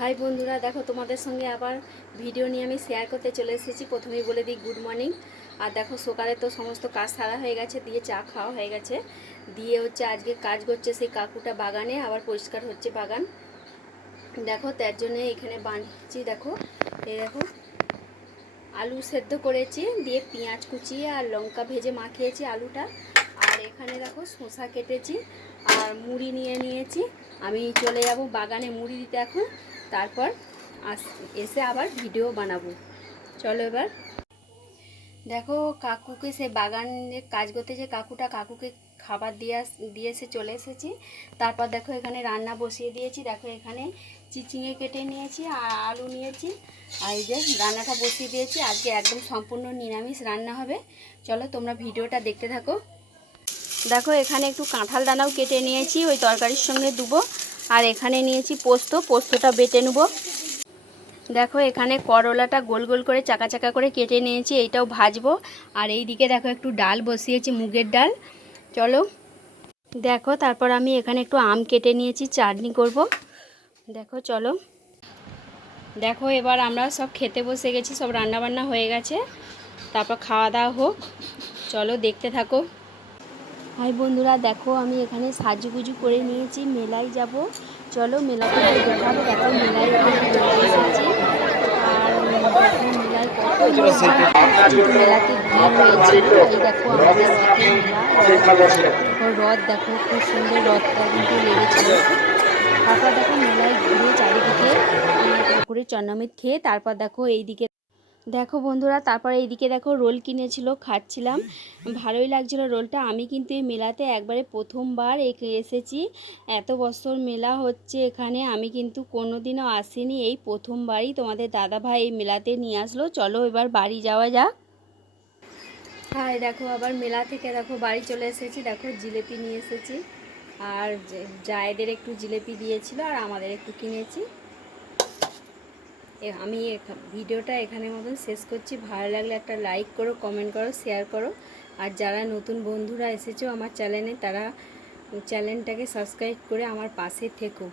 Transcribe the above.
High বন্ধুরা, দেখো তোমাদের সঙ্গে আবার ভিডিও নিয়ে আমি শেয়ার করতে চলে এসেছি। প্রথমেই বলে দিই গুড মর্নিং আর দেখো, সকালে তো সমস্ত কাজ সারা হয়ে গেছে, দিয়ে চা খাওয়া হয়ে গেছে। দিয়ে হচ্ছে আজকে কাজ করছে সেই কাকুটা বাগানে, আবার পরিষ্কার হচ্ছে বাগান। দেখো, তার জন্য এখানে বাঁধছি দেখো, এই দেখো, আলু সেদ্ধ করেছি, দিয়ে পেঁয়াজ কুচিয়ে আর লঙ্কা ভেজে মাখিয়েছি আলুটা। আর এখানে দেখো, শসা কেটেছি, আর মুড়ি নিয়ে নিয়েছি। আমি চলে যাব বাগানে মুড়ি দিতে এখন। তারপর আস এসে আবার ভিডিও বানাবো। চলো এবার। দেখো কাকুকে সে বাগানে কাজ করতে যে কাকুটা কাকুকে খাবার দিয়ে দিয়ে এসে চলে এসেছি। তারপর দেখো এখানে রান্না বসিয়ে দিয়েছি। দেখো এখানে চিচিঙে কেটে নিয়েছি আর আলু নিয়েছি। আর এই যে রান্নাটা বসিয়ে দিয়েছি। আজকে একদম সম্পূর্ণ নিরামিষ রান্না হবে। চলো তোমরা ভিডিওটা দেখতে থাকো। দেখো এখানে একটু কাঁঠাল দানাও কেটে নিয়েছি। ওই তরকারির সঙ্গে দেবো। আর এখানে নিয়েছি পোস্ত, পোস্তটা বেটে নেব। দেখো, এখানে করলাটা গোল গোল করে চাকা চাকা করে কেটে নিয়েছি, এইটাও ভাজবো। আর এই দিকে দেখো, একটু ডাল বসিয়েছি, মুগের ডাল। চলো। দেখো, তারপর আমি এখানে একটু আম কেটে নিয়েছি, চাটনি করব। দেখো, চলো। দেখো, এবার আমরা সব খেতে বসে গেছি, সব রান্না বান্না হয়ে গেছে। তারপর খাওয়া দাওয়া হোক। চলো, দেখতে থাকো। হাই বন্ধুরা, দেখো আমি এখানে সাজুগুজু করে নিয়েছি। মেলায় যাব। চলো, মেলাতে দেখাবো। দেখো, মেলায় আর মেলায় কত মেলাতে ভিড় হয়েছিল এই দেখো, আমাদের মেলা। রথ দেখো, খুব সুন্দর রথটা কিন্তু লেগেছিল তারপর দেখো, মেলায় ঘুরে চারিদিকে পুকুরে চন্নামিত খেয়ে তারপর দেখো, এইদিকে দেখো বন্ধুরা, তারপরে এইদিকে দেখো রোল কিনেছিল, খাচ্ছিলাম। ভালোই লাগছিল রোলটা। আমি কিন্তু এই মেলাতে একবারে প্রথমবার এসেছি। এত বছর মেলা হচ্ছে এখানে, আমি কিন্তু কোনো দিনও আসিনি। এই প্রথমবারই তোমাদের দাদা ভাই এই মেলাতে নিয়ে আসলো। চলো এবার বাড়ি যাওয়া যাক। হ্যাঁ দেখো আবার মেলা থেকে দেখো বাড়ি চলে এসেছি। দেখো জিলেপি নিয়ে এসেছি। আর জায়েদের একটু জিলেপি দিয়েছিল আর আমাদের একটু কিনেছি। আমি ভিডিওটা এখানে মতন শেষ করছি। ভালো লাগলে একটা লাইক করো কমেন্ট করো শেয়ার করো। আর যারা নতুন বন্ধুরা এসেছ আমার চ্যানেলে তারা চ্যানেলটাকে সাবস্ক্রাইব করে আমার পাশে থেকো।